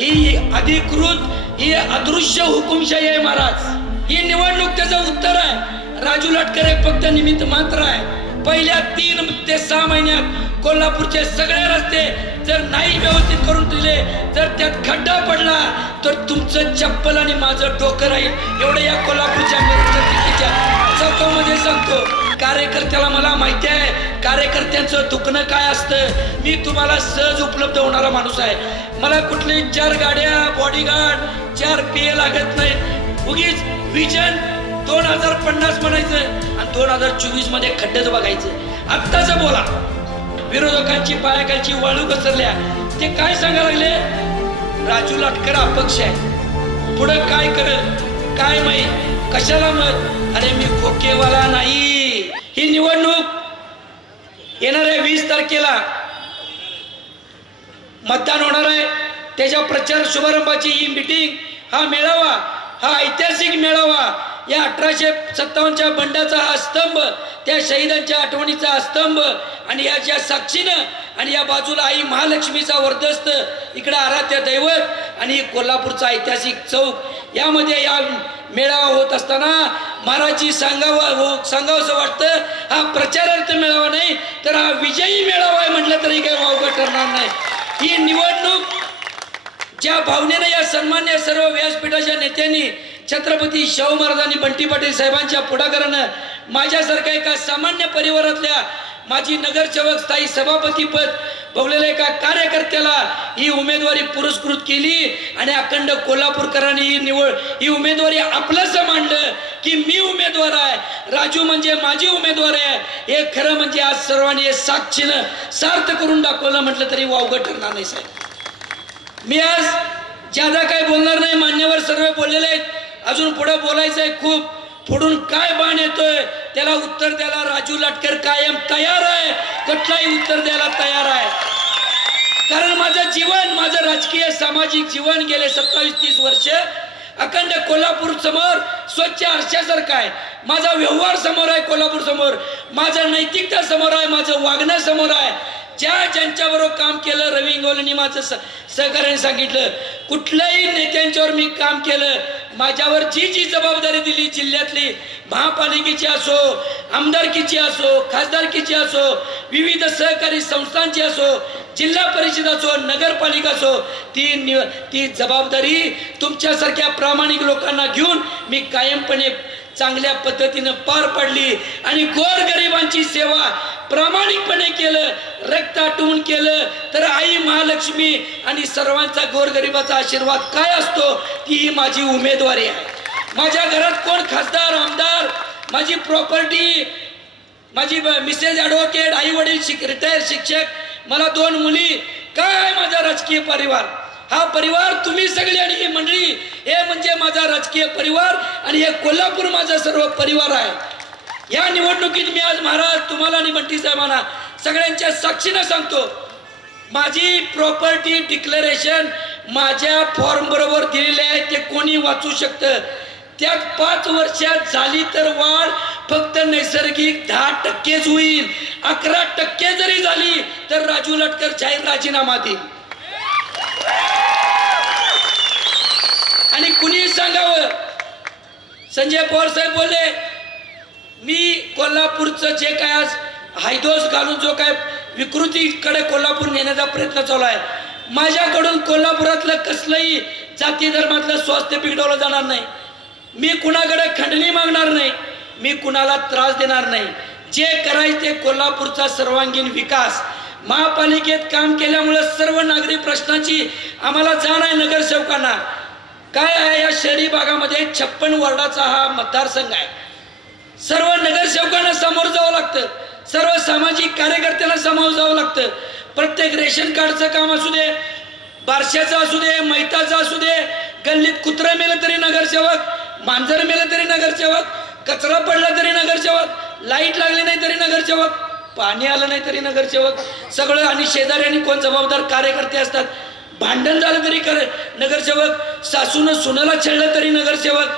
ही अधिकृत ही अदृश्य हुकुमशाही आहे महाराज। ही निवडणूक त्याचं उत्तर आहे। राजू लाटकर एक फक्त निमित्त मात्र आहे। पहिल्या 3 ते 6 महिन्यात कोल्हापूरचे सगळे रस्ते जर नाही व्यवस्थित करून दिले, जर त्यात खड्डा पडला तर तुमचं चप्पल आणि माझं डोकं राहील एवढं या कोल्हापूरच्या चौकामध्ये सांगतो। कार्यकर्त्याला मला माहिती आहे कार्यकर्त्यांचं दुखणं काय असतं। मी तुम्हाला सहज उपलब्ध होणारा माणूस आहे। मला कुठली 4 गाड्या, बॉडीगार्ड, 4 PA लागत नाही। उगीच विजन 2050 म्हणायचं आणि 2024 मध्ये खड्डेच बघायचं। आत्ताच बोला, विरोधकांची पायाखालची वाळू घसरल्या ते काय सांगायला लागले, राजू लाटकर अपक्ष आहे, पुढं काय करत काय माहित, कशाला मत। अरे मी खोकेवाला नाही। ही निवडणूक येणाऱ्या 20 तारखेला मतदान होणार आहे। त्याच्या प्रचार शुभारंभाची ही मीटिंग, हा मेळावा, हा ऐतिहासिक मेळावा, या 1857च्या बंडाचा हा स्तंभ, त्या शहीदांच्या आठवणीचा स्तंभ आणि याच्या साक्षीनं आणि या बाजूला आई महालक्ष्मीचा वर्धस्त, इकडे आराध्य दैवत आणि कोल्हापूरचा ऐतिहासिक चौक, यामध्ये या मेळावा होत असताना महाराजी सांगावंसं वाटतं हा प्रचारार्थ मेळावा नाही तर हा विजयी मेळावा आहे म्हटलं तरी काही वावगं ठरणार नाही। ही निवडणूक ज्या भावनेनं या सन्मान्य सर्व व्यासपीठाच्या नेत्यांनी, छत्रपती शाहू महाराजांनी, बंटी पाटील साहेबांच्या पुढाकारानं माझ्यासारख्या एका सामान्य परिवारातल्या माजी नगरसेवक स्थायी सभापती पद भोगलेल्या एका कार्यकर्त्याला ही उमेदवारी पुरस्कृत केली आणि अखंड कोल्हापूरकरांनी ही उमेदवारी आपलंसं मांडलं की मी उमेदवार आहे, राजू म्हणजे माझी उमेदवार आहे। हे खरं म्हणजे आज सर्वांनी हे साक्षीनं सार्थ करून दाखवलं म्हटलं तरी वावगं ठरणार नाही साहेब। मी आज ज्यादा काही बोलणार नाही, मान्यवर सर्व बोललेले आहेत, अजून पुढे बोलायचंय खूप। पुढून काय बाण येतोय त्याला उत्तर द्यायला राजू लाटकर कायम तयार आहे, कुठलाही उत्तर द्यायला तयार आहे। कारण माझं जीवन, माझं राजकीय सामाजिक जीवन गेले 27-30 वर्ष अखंड कोल्हापूर समोर स्वच्छ आरशासारखं आहे। माझा व्यवहार समोर आहे कोल्हापूर समोर, माझं नैतिकता समोर आहे, माझं वागणं समोर आहे। ज्यांच्याबरोबर काम केलं, रवी इंगोलेंनी माझं सहकार्याने सांगितलं, कुठल्याही नेत्यांच्यावर मी काम केलं, माझ्यावर जी जबाबदारी दिली, जिल्ह्यातली महापालिकेची असो, आमदारकीची असो, खासदारकीची असो, विविध सहकारी संस्थांची असो, जिल्हा परिषद असो, नगरपालिका असो, ती जबाबदारी तुमच्यासारख्या प्रामाणिक लोकांना घेऊन मी कायमपणे चांगल्या पद्धतीनं पार पाडली आणि गोरगरिबांची सेवा प्रामाणिकपणे केलं, रक्त आटवून केलं तर आई महालक्ष्मी आणि सर्वांचा गोरगरिबाचा आशीर्वाद काय असतो ती माझी उमेदवारी आहे। माझ्या घरात कोण खासदार, आमदार, माझी प्रॉपर्टी, माझी मिसेस ॲडव्होकेट, आई वडील रिटायर शिक्षक, मला 2 मुली, काय माझा राजकीय परिवार, हा परिवार तुम्ही सगळे आणि ही मंडळी, हे म्हणजे माझा राजकीय परिवार आणि हे कोल्हापूर माझा सर्व परिवार आहे। या निवडणुकीत मी आज महाराज तुम्हाला आणि बंटी साहेबांना सगळ्यांच्या साक्षीनं सांगतो, माझी प्रॉपर्टी डिक्लेरेशन माझ्या फॉर्म बरोबर दिलेले आहे, ते कोणी वाचू शकतं। त्यात 5 वर्षात झाली तर वाढ फक्त नैसर्गिक 10% होईल, 11% जरी झाली तर राजू लाटकर जाहीर राजीनामा देईल। आणि कुणी सांगावं, संजय पवार साहेब बोलले, मी कोल्हापूरचं जे काय आज हायदोस घालून जो काय विकृतीकडे कोल्हापूर नेण्याचा प्रयत्न चालू आहे, माझ्याकडून कोल्हापुरातलं कसलंही जाती धर्मातलं स्वास्थ्य बिघडवलं जाणार नाही। मी कुणाकडे खंडणी मागणार नाही, मी कुणाला त्रास देणार नाही। जे करायचे ते कोल्हापूरचा सर्वांगीण विकास, महापालिकेत काम केल्यामुळे सर्व नागरी प्रश्नाची आम्हाला जाण आहे। नगरसेवकांना काय आहे, या शहरी भागामध्ये 56 वॉर्डाचा हा मतदारसंघ आहे। सर्व नगरसेवकांना समोर जावं लागतं, सर्व सामाजिक कार्यकर्त्यांना समोर जावं लागतं। प्रत्येक रेशन कार्डचं काम असू दे, बारशाचं असू दे, मैताचं असू दे, गल्लीत कुत्रा मेलं तरी नगरसेवक, मांजर मेलं तरी नगरसेवक, कचरा पडला तरी नगरसेवक, लाईट लागली नाही तरी नगरसेवक, पाणी आलं नाही तरी नगरसेवक, सगळं। आणि शेजारी आणि कोण जबाबदार कार्यकर्ते असतात, भांडण झालं तरी नगरसेवक, सासूनं सुनाला छेडलं तरी नगरसेवक,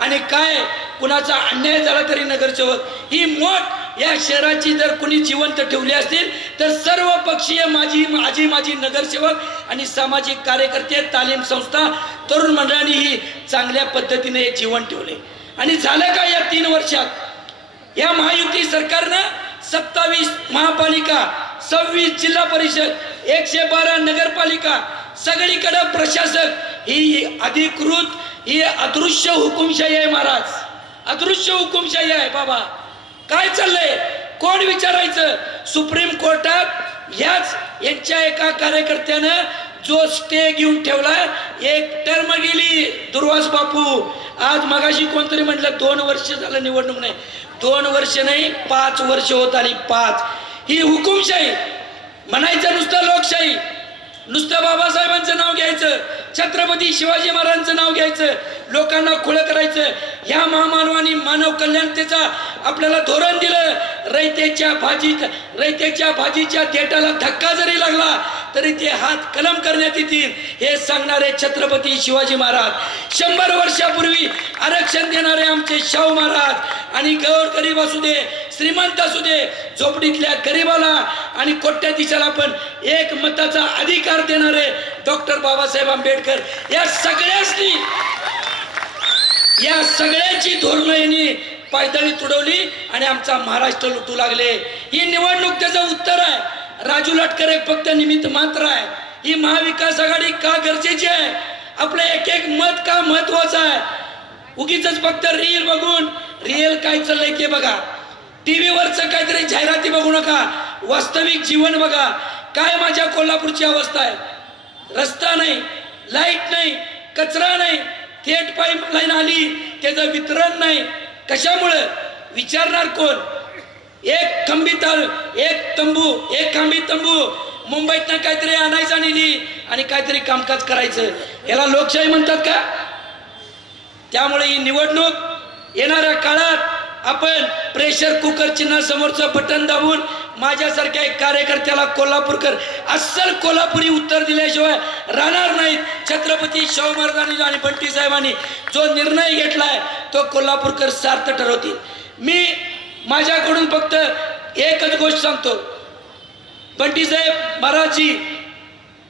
आणि काय कुणाचा अन्याय झाला तरी नगरसेवक। ही या शहराची जर कोणी जिवंत ठेवली असतील तर सर्व पक्षीय माजी नगरसेवक आणि सामाजिक कार्यकर्ते, तालीम संस्था, तरुण मंडळांनी ही चांगल्या पद्धतीने हे जीवन ठेवले. आणि झालं का या 3 वर्षात? या महायुती सरकारनं 27 महापालिका, 26 जिल्हा परिषद, 112 नगरपालिका, सगळीकडे प्रशासक ही अधिकृत, ही अदृश्य हुकुमशाही आहे महाराज, अदृश्य हुकुमशाही आहे बाबा. काय चाललंय? कोण विचारायचं? सुप्रीम कोर्टात ह्याच यांच्या एका कार्यकर्त्यानं जो स्टे घेऊन ठेवला, एक टर्म गेली. दुर्वास बापू आज मगाशी कोणतरी म्हटलं 2 वर्ष झालं निवडणूक नाही. 2 वर्ष नाही, 5 वर्ष होत आली. 5 ही हुकुमशाही म्हणायचं, नुसतं लोकशाही, नुसतं बाबासाहेबांचं नाव घ्यायचं, छत्रपती शिवाजी महाराजांचं नाव घ्यायचं, लोकांना खुलं करायचं. ह्या महामानवानी मानव कल्याणतेचा आपल्याला धोरण दिलं. रयतेच्या भाजीच्या देठाला धक्का जरी लागला तरी ते हात कलम करण्यात येतील हे सांगणारे छत्रपती शिवाजी महाराज. 100 वर्षापूर्वी आरक्षण देणारे आमचे शाहू महाराज. आणि गरीब असू दे, श्रीमंत असू दे, झोपडीतल्या गरीबाला आणि कोट्याधीशाला पण एक मताचा अधिकार देणारे डॉक्टर बाबासाहेब आंबेडकर. या सगळ्यांची धोरणं यांनी पायदळी तुडवली आणि आमचा महाराष्ट्र लुटू लागले. ही निवडणूक त्याचं उत्तर आहे. राजू लाटकर एक फक्त निमित्त मात्र आहे. ही महाविकास आघाडी का गरजेची आहे? आपलं एक मत का महत्वाचं आहे? उगीच फक्त रील बघून, रिअल काय चाललंय ते बघा, टीव्हीवरचं काहीतरी जाहिराती बघू नका, वास्तविक जीवन बघा. काय माझ्या कोल्हापूरची अवस्था आहे? रस्ता नाही, लाईट नाही, कचरा नाही, थेट पाईपलाईन आली, त्याचं वितरण नाही. कशामुळं? विचारणार कोण? एक खांबी तंबू मुंबईतनं काहीतरी आणायचा निधी आणि काहीतरी कामकाज करायचं, याला लोकशाही म्हणतात का? त्यामुळे ही निवडणूक येणाऱ्या काळात आपण प्रेशर कुकर चिन्हा समोरचं बटन दाबून माझ्यासारख्या एक कार्यकर्त्याला कोल्हापूरकर अस्सल कोल्हापुरी उत्तर दिल्याशिवाय राहणार नाहीत. छत्रपती शाहू महाराजांनी आणि बंटी साहेबांनी जो निर्णय घेतलाय तो कोल्हापूरकर सार्थ ठरवतील. मी माझ्याकडून फक्त एकच गोष्ट सांगतो, बंटी साहेब महाराजजी,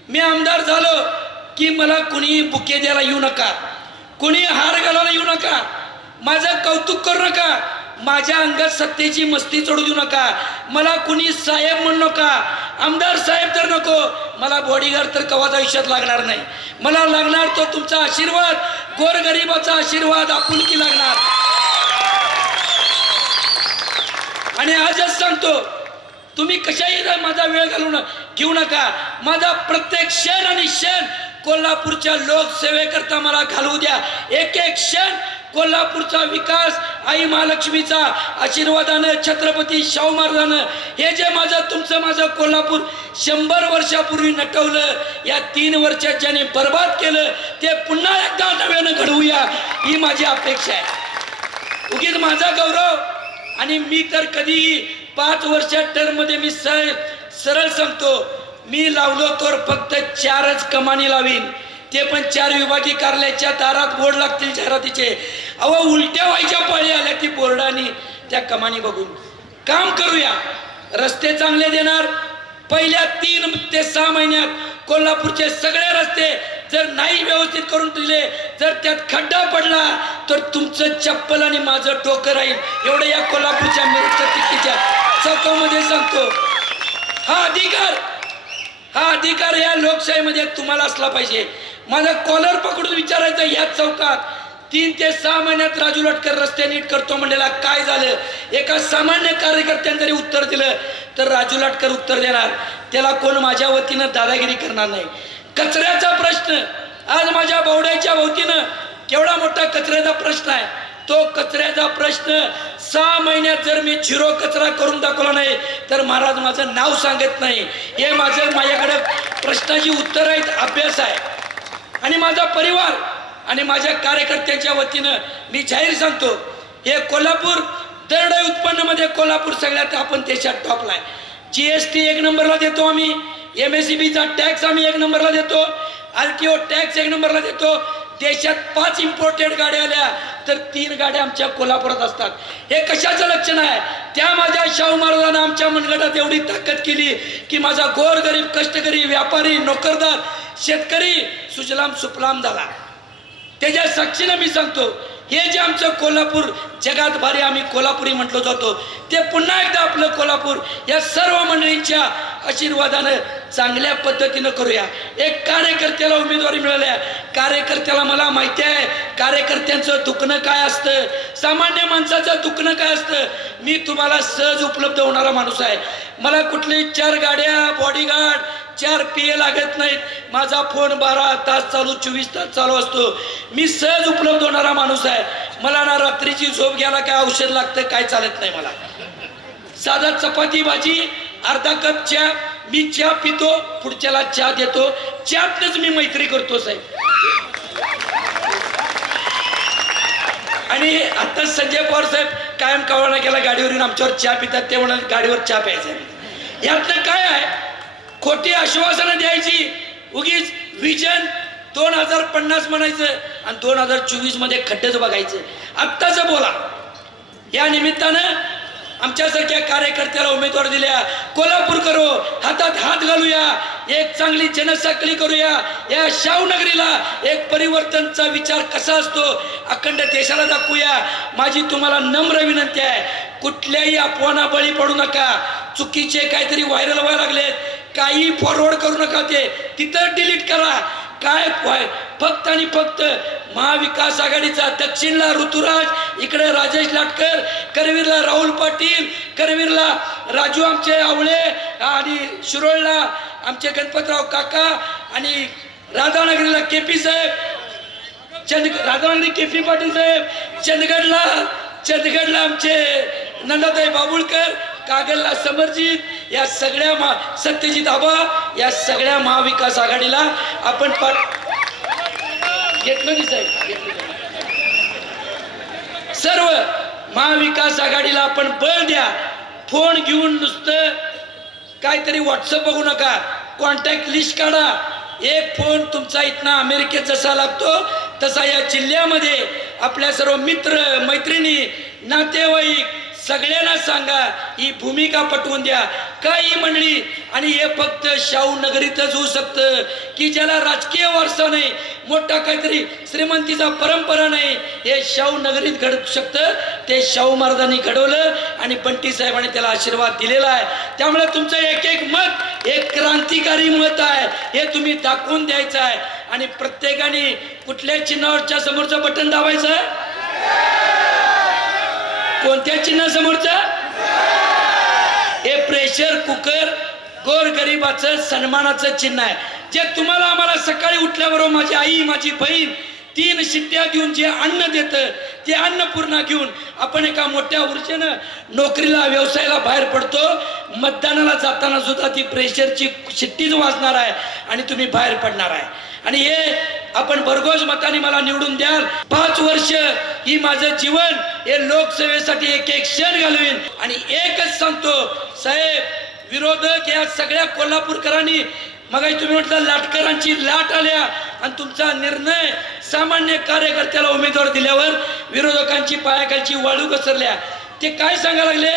मी आमदार झालो की मला कुणी बुके द्यायला येऊ नका, कुणी हार घालायला येऊ नका, माझं कौतुक करू नका, माझ्या अंगात सत्तेची मस्ती चढू देऊ नका, मला कुणी साहेब म्हणू नका, आमदार साहेब तर नको, मला बॉडीगार्ड तर कवाच आयुष्यात लागणार नाही. मला लागणार तो तुमचा आशीर्वाद, गोरगरिबाचा आशीर्वाद, आपुलकी लागणार. आणि आजच सांगतो, तुम्ही कशाही माझा वेळ घालून घेऊ नका. माझा प्रत्येक क्षण आणि क्षण कोल्हापूरच्या लोकसेवेकरता मला घालवू द्या. एक क्षण कोल्हापूरचा विकास आई महालक्ष्मीचा आशीर्वादानं, छत्रपती शाहू महाराजानं हे जे माझं कोल्हापूर 100 वर्षापूर्वी नटवलं, या 3 वर्षात ज्याने बर्बाद केलं ते पुन्हा एकदा नव्यानं घडवूया, ही माझी अपेक्षा आहे. उगीच माझा गौरव. आणि मी तर कधीही 5 वर्षात टर्ममध्ये मी सरळ सांगतो, मी लावलो तर फक्त 4च कमानी लावीन, ते पण 4 विभागीय कार्यालयाच्या दारात बोर्ड लागतील जाहिरातीचे. उलट्या व्हायच्या पाळी आल्या ती बोर्डानी त्या कमानी बघून. काम करूया, रस्ते चांगले देणार. पहिल्या 3 ते 6 महिन्यात कोल्हापूरचे सगळे रस्ते जर नाही व्यवस्थित करून दिले, जर त्यात खड्डा पडला तर तुमचं चप्पल आणि माझं डोकं राहील, एवढं या कोल्हापूरच्या मिरच्या तिकीच्या चौकामध्ये सांगतो. हा अधिकार या लोकशाहीमध्ये तुम्हाला असला पाहिजे. माझा कॉलर पकडून विचारायचं या चौकात 3 ते 6 महिन्यात राजू लाटकर रस्ते नीट करतो म्हणलेला काय झालं? एका सामान्य कार्यकर्त्याने जरी उत्तर दिलं तर राजू लाटकर उत्तर देणार, त्याला कोण माझ्या वतीनं दादागिरी करणार नाही. कचऱ्याचा प्रश्न आज माझ्या बावड्याच्या भोवतीनं केवढा मोठा कचऱ्याचा प्रश्न आहे. तो कचऱ्याचा प्रश्न 6 महिन्यात जर मी 0 कचरा करून दाखवला नाही तर महाराज माझं नाव सांगत नाही. हे माझ्याकडे प्रश्नाची उत्तर आहेत, अभ्यास आहे. आणि माझा परिवार आणि माझ्या कार्यकर्त्यांच्या वतीनं मी जाहीर सांगतो, हे कोल्हापूर दरडोई उत्पन्नामध्ये कोल्हापूर सगळ्यात आपण देशात टॉपला आहे. GST 1 नंबरला देतो आम्ही, MSEBचा टॅक्स आम्ही 1 नंबरला देतो, RTO टॅक्स 1 नंबरला देतो. देशात 5 इम्पोर्टेड गाड्या आल्या तर 3 गाड्या आमच्या कोल्हापुरात असतात. हे कशाचं लक्षण आहे? त्या माझ्या शाहू महाराजांना आमच्या मनगटात एवढी ताकद केली की माझा गोरगरीब कष्टकरी व्यापारी नोकरदार शेतकरी सुजलाम सुफलाम झाला. त्याच्या साक्षीनं मी सांगतो, हे जे आमचं कोल्हापूर जगात भारी आम्ही कोल्हापुरी म्हटलो जातो, ते पुन्हा एकदा आपलं कोल्हापूर या सर्व मंडळींच्या आशीर्वादानं चांगल्या पद्धतीनं करूया. एक कार्यकर्त्याला उमेदवारी मिळाल्या, कार्यकर्त्याला मला माहिती आहे कार्यकर्त्यांचं दुखणं काय असतं, सामान्य माणसाचं दुखणं काय असतं. मी तुम्हाला सहज उपलब्ध होणारा माणूस आहे. मला कुठली 4 गाड्या बॉडीगार्ड 4 PA लागत नाहीत. माझा फोन 12 तास चालू 24 तास चालू असतो. मी सहज उपलब्ध होणारा माणूस आहे. मला ना रात्रीची झोप घ्यायला काय औषध लागतं काय चालत नाही. मला साधा चपाती भाजी अर्धा कप चहा, मी चहा पितो, पुढच्याला चहा देतो, चहातच मी मैत्री करतो साहेब. आणि आता संजय पवार साहेब कायम कवाना केला गाडीवरून आमच्यावर चहा पितात, ते म्हणाले गाडीवर चहा प्यायचा. यातनं काय आहे? खोटी आश्वासनं द्यायची, उगीच विजन 2050 म्हणायचं आणि 2024 मध्ये खड्डेच बघायचं. आत्ताच बोला. या निमित्तानं आमच्यासारख्या कार्यकर्त्याला उमेदवार दिल्या, कोल्हापूर करो, हातात हात घालूया, एक चांगली जनसाखळी करूया. या शाहूनगरीला एक परिवर्तनचा विचार कसा असतो अखंड देशाला दाखवूया. माझी तुम्हाला नम्र विनंती आहे, कुठल्याही अफवांना बळी पडू नका. चुकीचे काहीतरी व्हायरल व्हायला लागलेत, काही फॉरवर्ड करू नका, ते तिथं डिलीट करा. काय फक्त आणि फक्त महाविकास आघाडीचा दक्षिणला ऋतुराज, इकडे राजेश लाटकर, करवीरला राहुल पाटील, करवीरला राजू आमचे आवळे आणि शिरोळला आमचे गणपतराव काका आणि राधानगरीला KP साहेब, राधानगरी KP पाटील साहेब, चंदगडला आमचे नंदाताई बाबुळकर, कागलला समरजित, या सगळ्या सत्यजित आबा, या सगळ्या महाविकास आघाडीला आपण घेतलं की साहेब, सर्व महाविकास आघाडीला आपण बळ द्या. फोन घेऊन नुसतं काहीतरी व्हॉट्सअप बघू नका, कॉन्टॅक्ट लिस्ट काढा. एक फोन तुमचा इथनं अमेरिकेत जसा लागतो तसा या जिल्ह्यामध्ये आपल्या सर्व मित्र मैत्रिणी नातेवाईक सगळ्यांना सांगा, ही भूमिका पटवून द्या. काही मंडळी, आणि हे फक्त शाहू नगरीतच होऊ शकतं की ज्याला राजकीय वारसा नाही, मोठा काहीतरी श्रीमंतीचा परंपरा नाही, हे शाहू नगरीत घडू शकतं. ते शाहू महाराजांनी घडवलं आणि बंटी साहेबांनी त्याला आशीर्वाद दिलेला आहे. त्यामुळे तुमचं एक एक मत एक क्रांतिकारी मत आहे, हे तुम्ही दाखवून द्यायचं आहे. आणि प्रत्येकाने कुठल्या चिन्हावरच्या समोरचं बटन दाबायचं? कोणत्या चिन्हा समोरचं? हे प्रेशर कुकर गोरगरिबाचं सन्मानाचं चिन्ह आहे, जे तुम्हाला आम्हाला सकाळी उठल्याबरोबर माझी आई माझी बहीण 3 शिट्ट्या देऊन जे अन्न देतं, ते अन्नपूर्णा घेऊन आपण एका मोठ्या ऊर्जेनं नोकरीला व्यवसायाला बाहेर पडतो. मतदानाला जाताना सुद्धा ती प्रेशरची शिट्टीच वाजणार आहे आणि तुम्ही बाहेर पडणार आहे. आणि हे आपण भरघोस मताने मला निवडून द्याल. 5 वर्ष ही माझं जीवन हे लोकसेवेसाठी एक एक क्षण घालवीन. आणि एकच सांगतो साहेब, विरोधक या सगळ्या कोल्हापूरकरांनी, मग तुम्ही म्हटलं लाटकरांची लाट आल्या आणि तुमचा निर्णय सामान्य कार्यकर्त्याला उमेदवार दिल्यावर विरोधकांची पायाखालची वाळू घसरल्या. ते काय सांगायला लागले?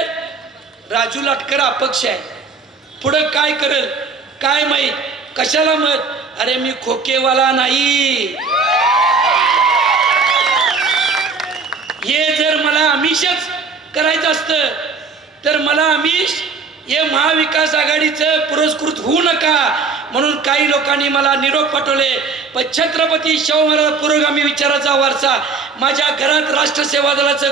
राजू लाटकर अपक्ष आहे, पुढं काय करेल काय माहीत, कशाला मत? अरे मी खोकेवाला नाही. हे जर मला आमिषच करायचं असतं तर मला आमिष हे महाविकास आघाडीचं पुरस्कृत होऊ नका म्हणून काही लोकांनी मला निरोप पाठवले. पण छत्रपती शाहू महाराज पुरोगामी विचाराचा वारसा, माझ्या घरात राष्ट्रसेवा दलाचं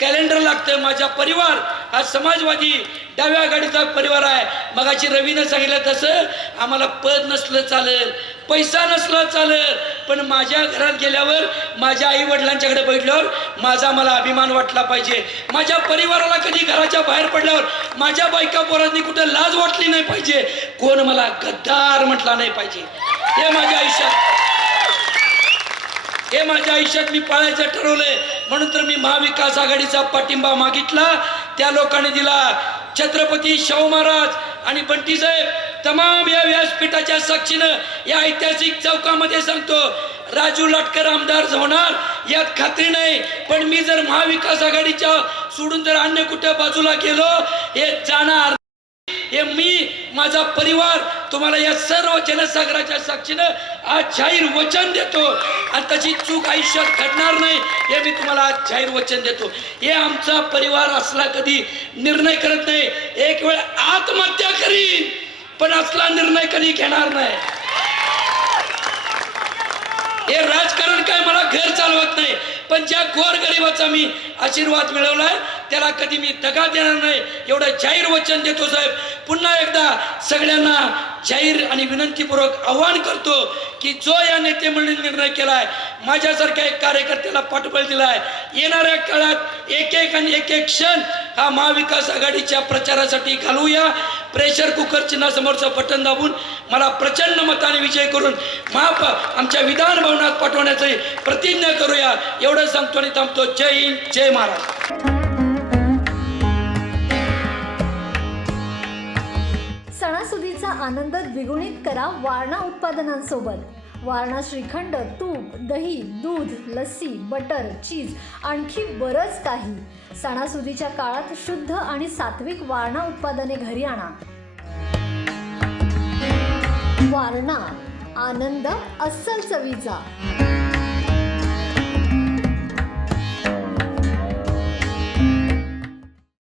कॅलेंडर लागतं. माझा परिवार हा समाजवादी डाव्या आघाडीचा परिवार आहे. मगाशी रवीनं सांगितलं तसं आम्हाला पद नसलं चालेल, पैसा नसला चालेल, पण माझ्या घरात गेल्यावर माझ्या आई वडिलांच्याकडे बैठल्यावर माझा मला अभिमान वाटला पाहिजे. माझ्या परिवाराला कधी घराच्या बाहेर पडल्यावर माझ्या बायका पोरांनी कुठं लाज वाटली नाही पाहिजे, कोण मला गद्दार म्हटला नाही पाहिजे. हे माझ्या आयुष्यात मी पाळायचं ठरवलंय. म्हणून तर मी महाविकास आघाडीचा पाठिंबा मागितला, त्या लोकांनी दिला. छत्रपती शाहू महाराज आणि बंटी साहेब तमाम या व्यासपीठाच्या साक्षीनं या ऐतिहासिक चौकामध्ये सांगतो, राजू लाटकर आमदार होणार यात खात्री नाही, पण मी जर महाविकास आघाडीच्या सोडून जर अन्य कुठे बाजूला गेलो हे जाणार. हे मी माझा परिवार तुम्हाला या सर्व जनसागराच्या साक्षीनं आज जाहीर वचन देतो आणि तशी चूक आयुष्यात घडणार नाही हे मी तुम्हाला आज जाहीर वचन देतो. हे आमचा परिवार असला कधी निर्णय करत नाही. एक वेळ आत्महत्या करीन पण असला निर्णय कधी घेणार नाही. हे राजकारण काय मला घर चालवत नाही, पण ज्या गोरगरिबाचा मी आशीर्वाद मिळवलाय त्याला कधी मी दगा देणार नाही एवढं जाहीर वचन देतो साहेब. पुन्हा एकदा सगळ्यांना जाहीर आणि विनंतीपूर्वक आव्हान करतो की जो या नेते मंडळीने निर्णय केलाय, माझ्यासारख्या एक कार्यकर्त्याला पाठबळ दिलाय, येणाऱ्या काळात एक एक आणि एक एक क्षण हा महाविकास आघाडीच्या प्रचारासाठी घालूया. प्रेशर कुकर चिन्हासमोरचं बटन दाबून मला प्रचंड मताने विजय करून आमच्या विधान भवनात पाठवण्याची प्रतिज्ञा करूया एवढं सांगतो आणि थांबतो. जय हिंद, जय महाराष्ट्र. सणासुदीचा आनंद द्विगुणित करा वारणा उत्पादनांसोबत. वारणा श्रीखंड, तूप, दही, दूध, लस्सी, बटर, चीज आणखी बरंच काही. सणासुदीच्या काळात शुद्ध आणि सात्विक वारणा उत्पादने घरी आणा. वारणा, आनंद अस्सल चवीचा.